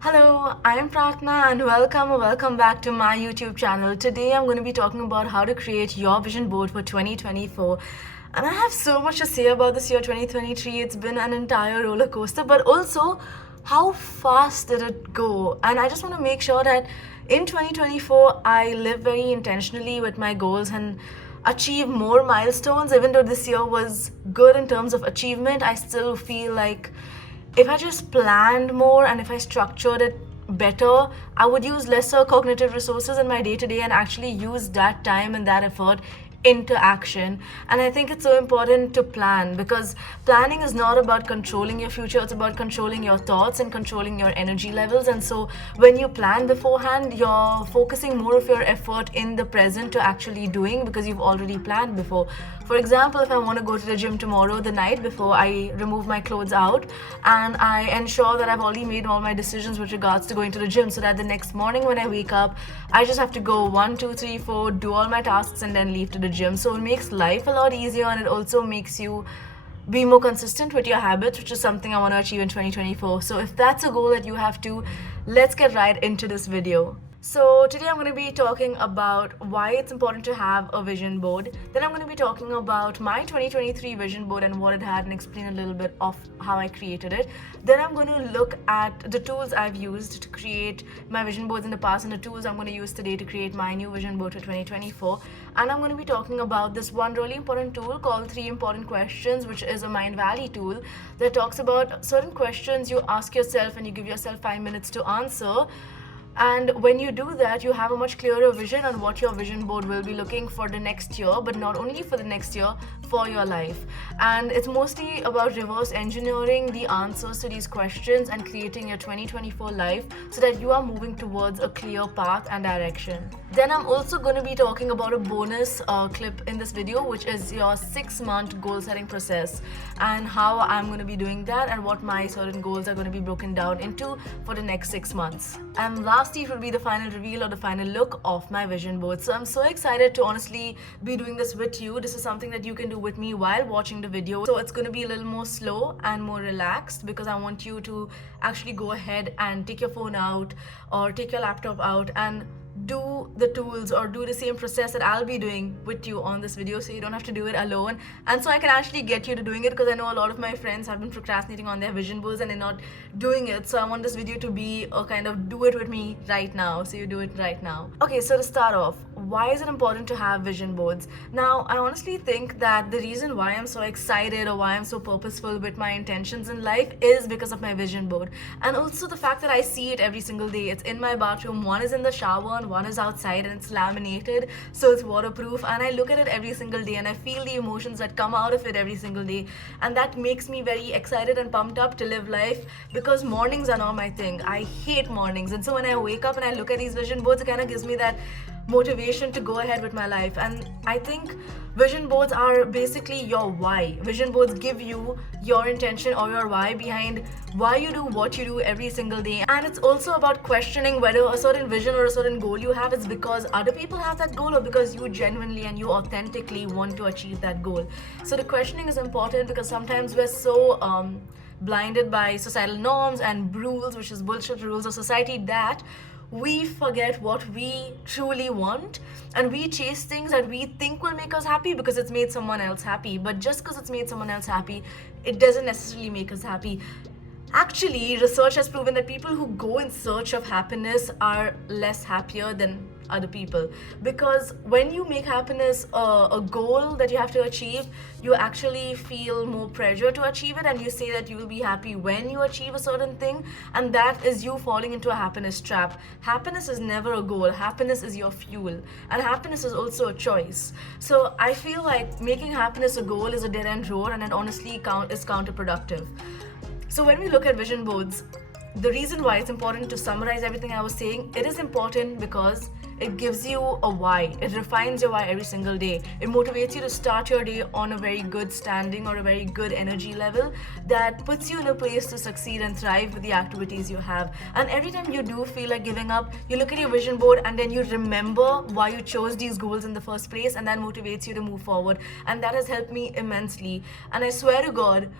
Hello, I'm Pratna and welcome back to my YouTube channel. Today I'm going to be talking about how to create your vision board for 2024. And I have so much to say about this year 2023. It's been an entire roller coaster, but also how fast did it go? And I just want to make sure that in 2024 I live very intentionally with my goals and achieve more milestones. Even though this year was good in terms of achievement, I still feel like if I just planned more and if I structured it better, I would use lesser cognitive resources in my day to day and actually use that time and that effort into action. And I think it's so important to plan because planning is not about controlling your future, it's about controlling your thoughts and controlling your energy levels. And so when you plan beforehand, you're focusing more of your effort in the present to actually doing because you've already planned before. For example, if I want to go to the gym tomorrow, the night before, I remove my clothes out and I ensure that I've already made all my decisions with regards to going to the gym so that the next morning when I wake up, I just have to go 1, 2, 3, 4, do all my tasks and then leave to the gym. So it makes life a lot easier and it also makes you be more consistent with your habits, which is something I want to achieve in 2024. So if that's a goal that you have too, let's get right into this video. So today I'm going to be talking about why it's important to have a vision board. Then I'm going to be talking about my 2023 vision board and what it had and explain a little bit of how I created it. Then I'm going to look at the tools I've used to create my vision boards in the past and the tools I'm going to use today to create my new vision board for 2024. And I'm going to be talking about this one really important tool called 3 Important Questions, which is a Mind Valley tool that talks about certain questions you ask yourself and you give yourself 5 minutes to answer. And when you do that, you have a much clearer vision on what your vision board will be looking for the next year, but not only for the next year, for your life. And it's mostly about reverse engineering the answers to these questions and creating your 2024 life so that you are moving towards a clear path and direction. Then I'm also going to be talking about a bonus clip in this video, which is your 6-month goal setting process and how I'm going to be doing that and what my certain goals are going to be broken down into for the next 6 months. And lastly, it will be the final reveal or the final look of my vision board. So I'm so excited to honestly be doing this with you. This is something that you can do with me while watching the video. So it's going to be a little more slow and more relaxed because I want you to actually go ahead and take your phone out or take your laptop out and do the tools or do the same process that I'll be doing with you on this video so you don't have to do it alone. And so I can actually get you to doing it because I know a lot of my friends have been procrastinating on their vision boards and they're not doing it. So I want this video to be a kind of do it with me right now. So you do it right now. Okay, so to start off, why is it important to have vision boards? Now, I honestly think that the reason why I'm so excited or why I'm so purposeful with my intentions in life is because of my vision board. And also the fact that I see it every single day. It's in my bathroom. One is in the shower and one is outside and it's laminated, so it's waterproof, and I look at it every single day and I feel the emotions that come out of it every single day, and that makes me very excited and pumped up to live life because mornings are not my thing. I hate mornings, and so when I wake up and I look at these vision boards, it kind of gives me that motivation to go ahead with my life. And I think vision boards are basically your why. Vision boards give you your intention or your why behind why you do what you do every single day. And it's also about questioning whether a certain vision or a certain goal you have is because other people have that goal or because you genuinely and you authentically want to achieve that goal. So the questioning is important because sometimes we're so blinded by societal norms and rules, which is bullshit rules of society, that we forget what we truly want and we chase things that we think will make us happy because it's made someone else happy. But just because it's made someone else happy, it doesn't necessarily make us happy. Actually, research has proven that people who go in search of happiness are less happier than other people, because when you make happiness a goal that you have to achieve, you actually feel more pressure to achieve it, and you say that you will be happy when you achieve a certain thing, and that is you falling into a happiness trap. Happiness is never a goal. Happiness is your fuel, and happiness is also a choice. So I feel like making happiness a goal is a dead-end road, and it honestly is counterproductive. So when we look at vision boards, the reason why it's important to summarize everything I was saying, it is important because it gives you a why. It refines your why every single day. It motivates you to start your day on a very good standing or a very good energy level that puts you in a place to succeed and thrive with the activities you have. And every time you do feel like giving up, you look at your vision board and then you remember why you chose these goals in the first place, and that motivates you to move forward. And that has helped me immensely. And I swear to God,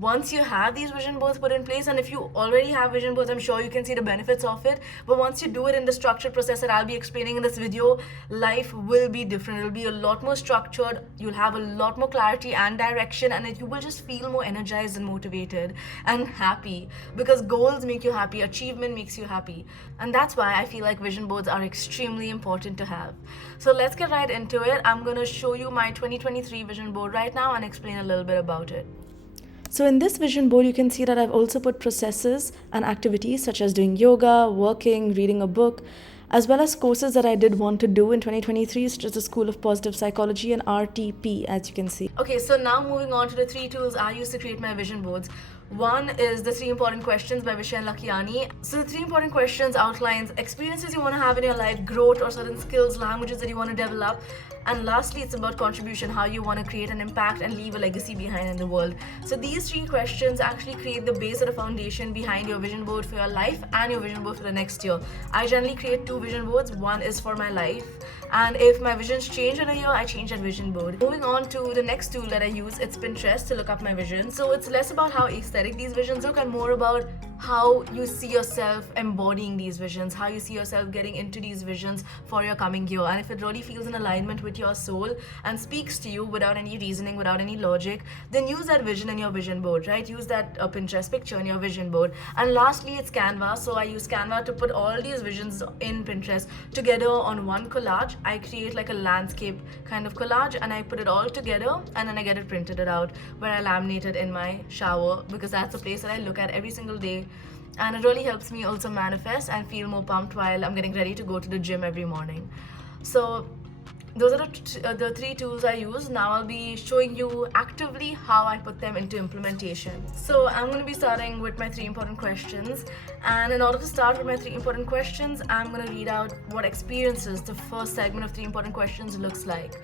Once you have these vision boards put in place, and if you already have vision boards, I'm sure you can see the benefits of it. But once you do it in the structured process that I'll be explaining in this video, life will be different. It'll be a lot more structured. You'll have a lot more clarity and direction, and you will just feel more energized and motivated and happy, because goals make you happy, achievement makes you happy. And that's why I feel like vision boards are extremely important to have. So let's get right into it. I'm going to show you my 2023 vision board right now and explain a little bit about it. So in this vision board, you can see that I've also put processes and activities such as doing yoga, working, reading a book, as well as courses that I did want to do in 2023, such as the School of Positive Psychology and RTP, as you can see. Okay, so now moving on to the 3 tools I use to create my vision boards. One is the 3 important questions by Vishen Lakiani. So the 3 important questions outlines experiences you want to have in your life, growth or certain skills, languages that you want to develop. And lastly, it's about contribution, how you want to create an impact and leave a legacy behind in the world. So these 3 questions actually create the base or the foundation behind your vision board for your life and your vision board for the next year. I generally create 2 vision boards. One is for my life, and if my visions change in a year, I change that vision board. Moving on to the next tool that I use, it's Pinterest to look up my vision. So it's less about how aesthetic these visions look and more about how you see yourself embodying these visions, how you see yourself getting into these visions for your coming year. And if it really feels in alignment with your soul and speaks to you without any reasoning, without any logic, then use that vision in your vision board, right? Use that Pinterest picture in your vision board. And lastly, it's Canva. So I use Canva to put all these visions in Pinterest together on one collage. I create like a landscape kind of collage and I put it all together, and then I get it printed out where I laminate it in my shower, because that's the place that I look at every single day. And it really helps me also manifest and feel more pumped while I'm getting ready to go to the gym every morning. So those are the 3 tools I use. Now I'll be showing you actively how I put them into implementation. So I'm going to be starting with my 3 important questions. And in order to start with my 3 important questions, I'm going to read out what experiences the first segment of 3 important questions looks like.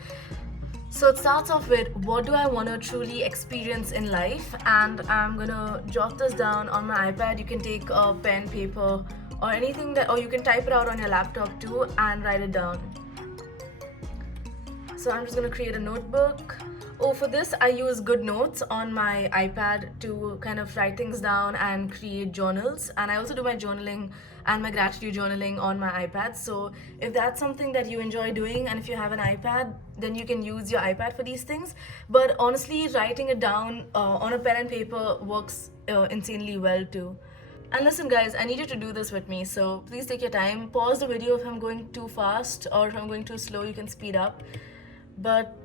So it starts off with, what do I want to truly experience in life? And I'm gonna jot this down on my iPad. You can take a pen, paper, or anything that, or you can type it out on your laptop too and write it down. So I'm just gonna create a notebook. Oh, for this I use GoodNotes on my iPad to kind of write things down and create journals. And I also do my journaling and my gratitude journaling on my iPad. So if that's something that you enjoy doing, and if you have an iPad, then you can use your iPad for these things. But honestly, writing it down on a pen and paper works insanely well too. And listen guys, I need you to do this with me, so please take your time. Pause the video if I'm going too fast, or if I'm going too slow, you can speed up. But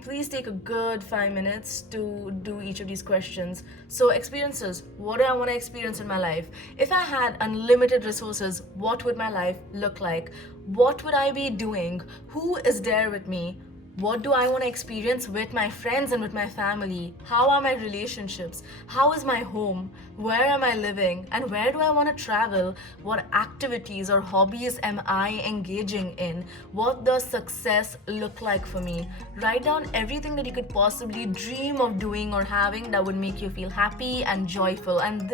please take a good 5 minutes to do each of these questions. So experiences, what do I want to experience in my life? If I had unlimited resources, what would my life look like? What would I be doing? Who is there with me? What do I want to experience with my friends and with my family? How are my relationships? How is my home? Where am I living? And where do I want to travel? What activities or hobbies am I engaging in? What does success look like for me? Write down everything that you could possibly dream of doing or having that would make you feel happy and joyful. And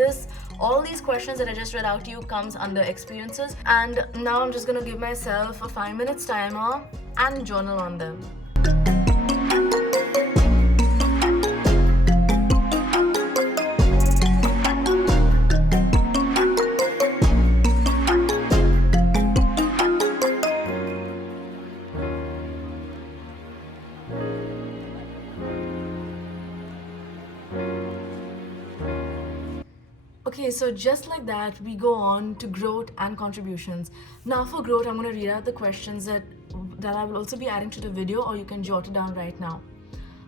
all these questions that I just read out to you comes under experiences. And now I'm just going to give myself a 5 minutes timer and journal on them. Okay, so just like that, we go on to growth and contributions. Now for growth, I'm going to read out the questions that I will also be adding to the video, or you can jot it down right now.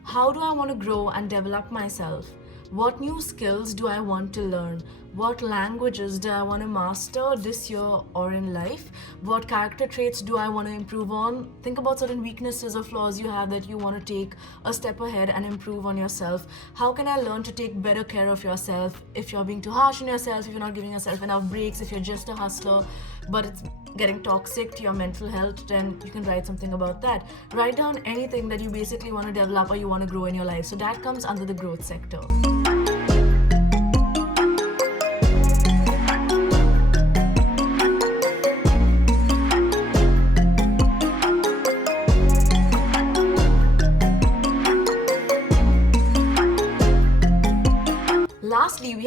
How do I want to grow and develop myself? What new skills do I want to learn? What languages do I want to master this year or in life? What character traits do I want to improve on? Think about certain weaknesses or flaws you have that you want to take a step ahead and improve on yourself. How can I learn to take better care of yourself? If you're being too harsh on yourself, if you're not giving yourself enough breaks, if you're just a hustler, but it's getting toxic to your mental health, then you can write something about that. Write down anything that you basically want to develop or you want to grow in your life. So that comes under the growth sector.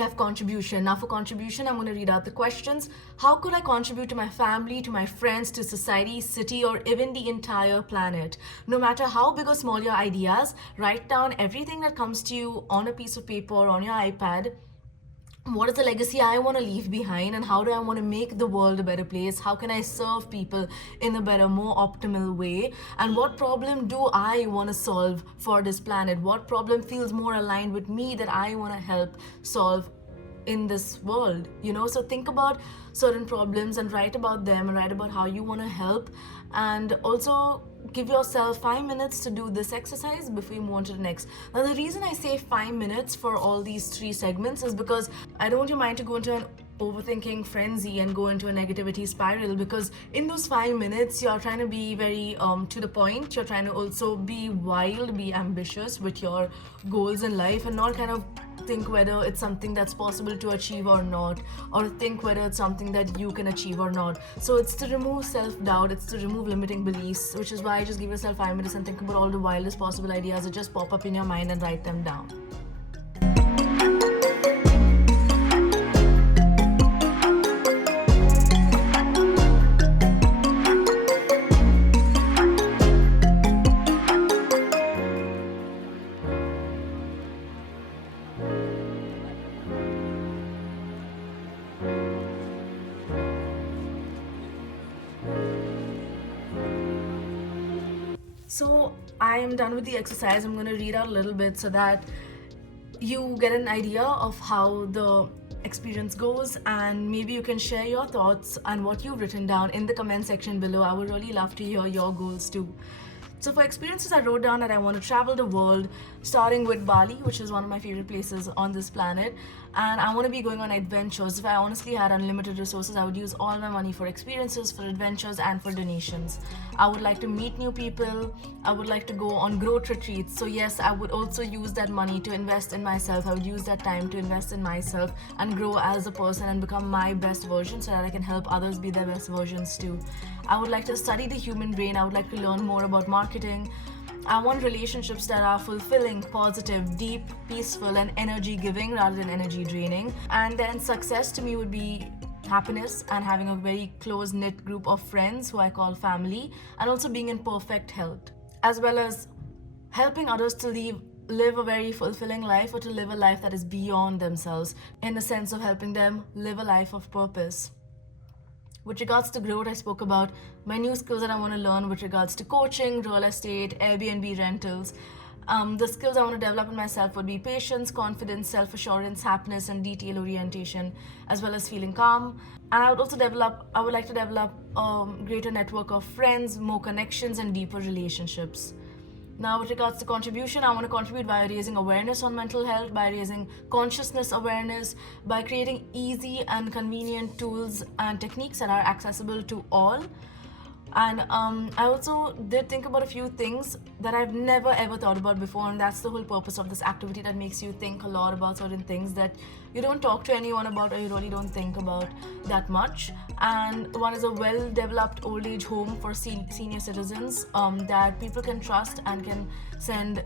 have contribution. Now for contribution, I'm going to read out the questions. How could I contribute to my family, to my friends, to society, city, or even the entire planet? No matter how big or small your ideas, write down everything that comes to you on a piece of paper or on your iPad. What is the legacy I want to leave behind, and how do I want to make the world a better place? How can I serve people in a better, more optimal way? And what problem do I want to solve for this planet? What problem feels more aligned with me that I want to help solve in this world? So think about certain problems and write about them, and write about how you want to help. And also give yourself 5 minutes to do this exercise before you move on to the next. Now the reason I say 5 minutes for all these 3 segments is because I don't want your mind to go into an overthinking frenzy and go into a negativity spiral, because in those 5 minutes you're trying to be very to the point. You're trying to also be wild, be ambitious with your goals in life, and not kind of think whether it's something that's possible to achieve or not, or think whether it's something that you can achieve or not. So it's to remove self-doubt, it's to remove limiting beliefs, which is why I just give yourself 5 minutes and think about all the wildest possible ideas that just pop up in your mind and write them down. So I am done with the exercise. I'm going to read out a little bit so that you get an idea of how the experience goes, and maybe you can share your thoughts and what you've written down in the comment section below. I would really love to hear your goals too. So for experiences, I wrote down that I want to travel the world, starting with Bali, which is one of my favorite places on this planet. And I want to be going on adventures. If I honestly had unlimited resources, I would use all my money for experiences, for adventures, and for donations. I would like to meet new people. I would like to go on growth retreats. So yes, I would also use that money to invest in myself. I would use that time to invest in myself and grow as a person and become my best version, so that I can help others be their best versions too. I would like to study the human brain. I would like to learn more about marketing. I want relationships that are fulfilling, positive, deep, peaceful, and energy giving rather than energy draining. And then success to me would be happiness and having a very close knit group of friends who I call family, and also being in perfect health, as well as helping others to live a very fulfilling life, or to live a life that is beyond themselves, in the sense of helping them live a life of purpose. With regards to growth, I spoke about my new skills that I want to learn with regards to coaching, real estate, Airbnb rentals. The skills I want to develop in myself would be patience, confidence, self-assurance, happiness, and detail orientation, as well as feeling calm. And I would like to develop a greater network of friends, more connections, and deeper relationships. Now, with regards to contribution, I want to contribute by raising awareness on mental health, by raising consciousness awareness, by creating easy and convenient tools and techniques that are accessible to all. And I also did think about a few things that I've never ever thought about before, and that's the whole purpose of this activity, that makes you think a lot about certain things that you don't talk to anyone about, or you really don't think about that much. And one is a well-developed old age home for senior citizens that people can trust and can send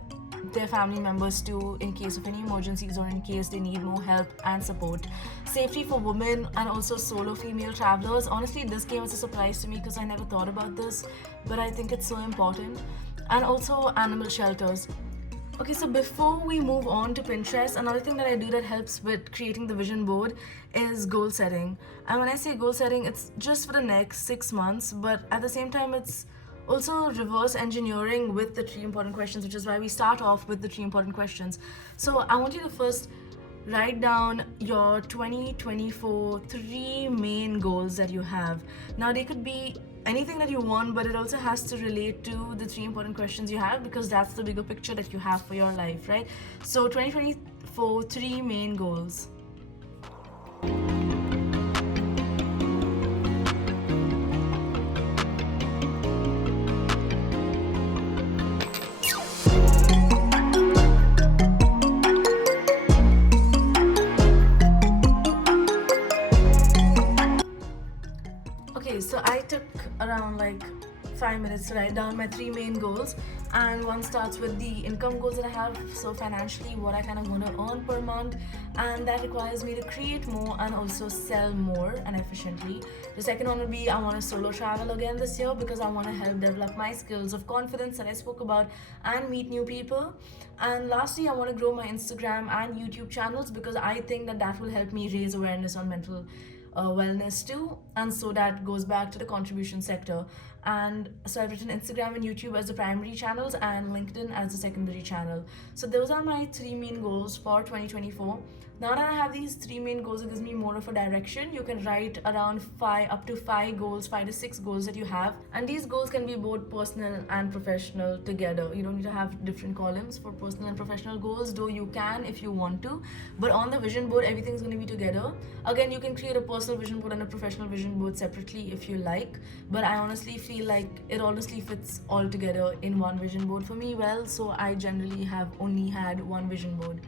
their family members to in case of any emergencies, or in case they need more help and support. Safety for women and also solo female travelers. Honestly, this came as a surprise to me because I never thought about this, but I think it's so important. And also animal shelters. Okay, so before we move on to Pinterest, another thing that I do that helps with creating the vision board is goal setting. And when I say goal setting, it's just for the next 6 months, but at the same time, it's also reverse engineering with the 3 important questions, which is why we start off with the 3 important questions. So I want you to first write down your 2024 3 main goals that you have. Now, they could be anything that you want, but it also has to relate to the 3 important questions you have, because that's the bigger picture that you have for your life, right? So 2024 3 main goals. So I took around like 5 minutes to write down my three main goals. And one starts with the income goals that I have, so financially what I kind of want to earn per month, and that requires me to create more and also sell more and efficiently. The second one would be I want to solo travel again this year because I want to help develop my skills of confidence that I spoke about and meet new people. And lastly, I want to grow my Instagram and YouTube channels because I think that that will help me raise awareness on mental wellness too. And so that goes back to the contribution sector. And so I've written Instagram and YouTube as the primary channels and LinkedIn as the secondary channel. So those are my three main goals for 2024. Now that I have these three main goals, it gives me more of a direction. You can write around up to five goals, 5 to 6 goals that you have. And these goals can be both personal and professional together. You don't need to have different columns for personal and professional goals, though you can if you want to. But on the vision board, everything's going to be together. Again, you can create a personal vision board and a professional vision board separately if you like. But I honestly feel like it honestly fits all together in one vision board for me well. So I generally have only had one vision board.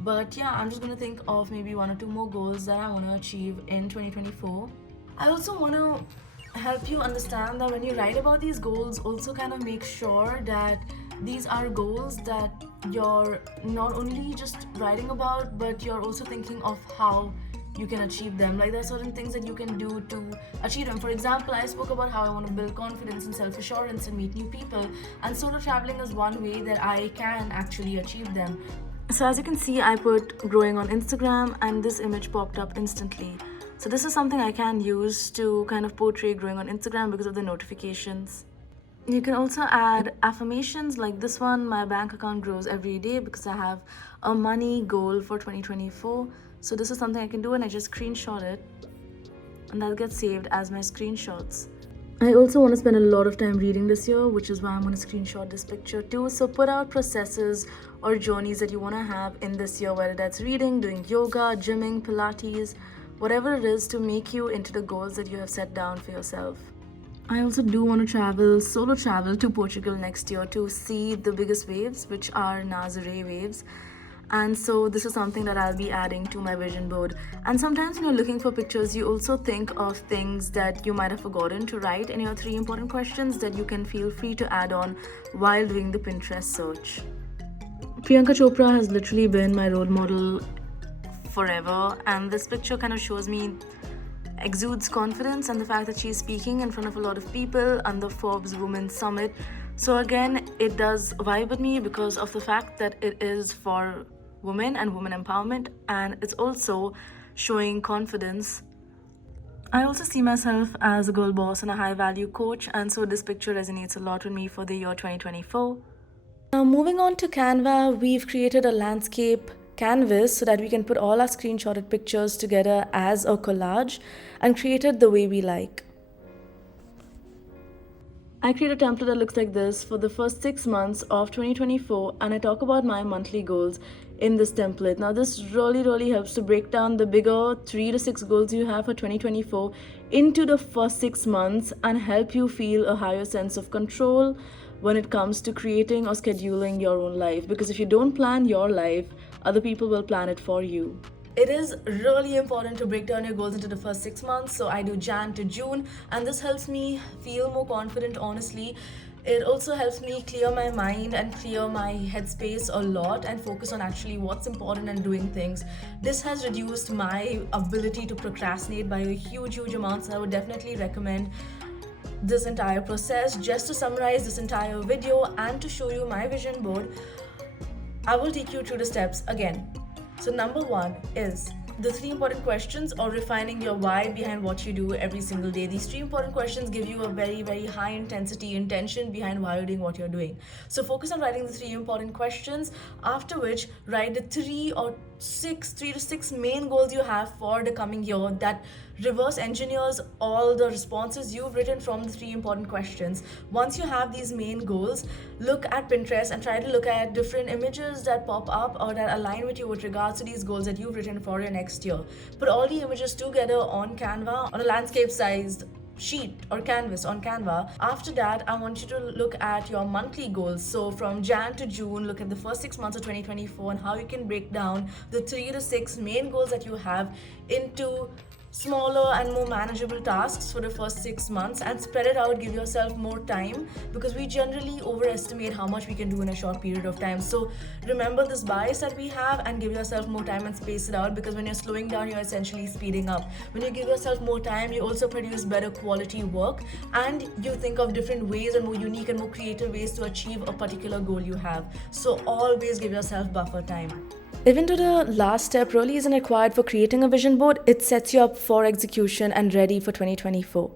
But yeah, I'm just gonna think of maybe 1 or 2 more goals that I want to achieve in 2024. I also want to help you understand that when you write about these goals, also kind of make sure that these are goals that you're not only just writing about, but you're also thinking of how you can achieve them. Like there are certain things that you can do to achieve them. For example, I spoke about how I want to build confidence and self-assurance and meet new people, and solo traveling is one way that I can actually achieve them. So as you can see, I put growing on Instagram and this image popped up instantly. So this is something I can use to kind of portray growing on Instagram because of the notifications. You can also add affirmations like this one: my bank account grows every day, because I have a money goal for 2024. So this is something I can do, and I just screenshot it and that gets saved as my screenshots. I also want to spend a lot of time reading this year, which is why I'm going to screenshot this picture too. So put out processes or journeys that you want to have in this year, whether that's reading, doing yoga, gymming, Pilates, whatever it is to make you into the goals that you have set down for yourself. I also do want to solo travel to Portugal next year to see the biggest waves, which are Nazare waves. And so this is something that I'll be adding to my vision board. And sometimes when you're looking for pictures, you also think of things that you might have forgotten to write in your 3 important questions that you can feel free to add on while doing the Pinterest search. Priyanka Chopra has literally been my role model forever, and this picture kind of shows me exudes confidence and the fact that she's speaking in front of a lot of people on the Forbes Women's Summit. So again, it does vibe with me because of the fact that it is for women and women empowerment, and it's also showing confidence. I also see myself as a girl boss and a high value coach, and so this picture resonates a lot with me for the year 2024. Now moving on to Canva, we've created a landscape canvas so that we can put all our screenshotted pictures together as a collage and create it the way we like. I create a template that looks like this for the first 6 months of 2024, and I talk about my monthly goals in this template. Now this really helps to break down the bigger 3 to 6 goals you have for 2024 into the first 6 months and help you feel a higher sense of control when it comes to creating or scheduling your own life. Because if you don't plan your life, other people will plan it for you. It is really important to break down your goals into the first 6 months. So I do Jan to June, and this helps me feel more confident, honestly. It also helps me clear my mind and clear my headspace a lot and focus on actually what's important and doing things. This has reduced my ability to procrastinate by a huge amount, so I would definitely recommend this entire process. Just to summarize this entire video and to show you my vision board, I will take you through the steps again. So number 1 is the 3 important questions, or refining your why behind what you do every single day. These 3 important questions give you a very high intensity intention behind why you're doing what you're doing. So focus on writing the 3 important questions, after which write the 3 to 6 main goals you have for the coming year that reverse engineers all the responses you've written from the 3 important questions. Once you have these main goals, look at Pinterest and try to look at different images that pop up or that align with you with regards to these goals that you've written for your next year. Put all the images together on Canva on a landscape sized sheet or canvas on Canva. After that, I want you to look at your monthly goals. So from Jan to June, look at the first 6 months of 2024 and how you can break down the 3 to 6 main goals that you have into smaller and more manageable tasks for the first 6 months and spread it out. Give yourself more time, because we generally overestimate how much we can do in a short period of time. So remember this bias that we have and give yourself more time and space it out, because when you're slowing down, you're essentially speeding up. When you give yourself more time, you also produce better quality work, and you think of different ways and more unique and more creative ways to achieve a particular goal you have. So always give yourself buffer time. Even though the last step really isn't required for creating a vision board, it sets you up for execution and ready for 2024.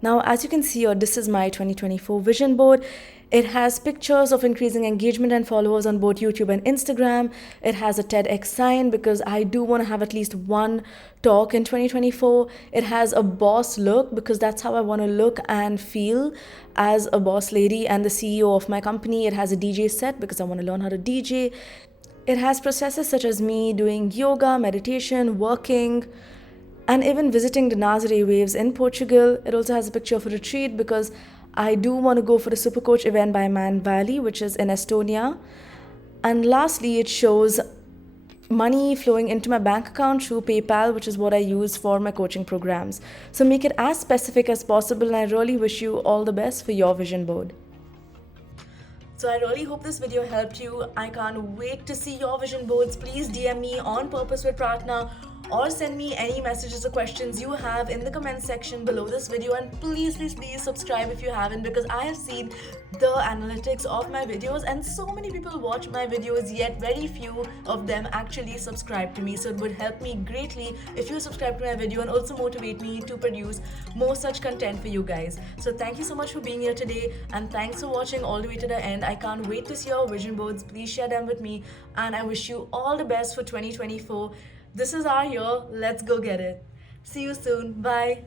Now, as you can see here, this is my 2024 vision board. It has pictures of increasing engagement and followers on both YouTube and Instagram. It has a TEDx sign because I do want to have at least one talk in 2024. It has a boss look because that's how I want to look and feel as a boss lady and the CEO of my company. It has a DJ set because I want to learn how to DJ. It has processes such as me doing yoga, meditation, working, and even visiting the Nazare waves in Portugal. It also has a picture of a retreat because I do want to go for the Super Coach event by Man Valley, which is in Estonia. And lastly, it shows money flowing into my bank account through PayPal, which is what I use for my coaching programs. So make it as specific as possible, and I really wish you all the best for your vision board. So I really hope this video helped you. I can't wait to see your vision boards. Please DM me on Purpose with Pratna, or send me any messages or questions you have in the comment section below this video. And please subscribe if you haven't, because I have seen the analytics of my videos and so many people watch my videos, yet very few of them actually subscribe to me. So it would help me greatly if you subscribe to my video and also motivate me to produce more such content for you guys. So thank you so much for being here today, and thanks for watching all the way to the end. I can't wait to see your vision boards. Please share them with me, and I wish you all the best for 2024. This is our year. Let's go get it. See you soon. Bye.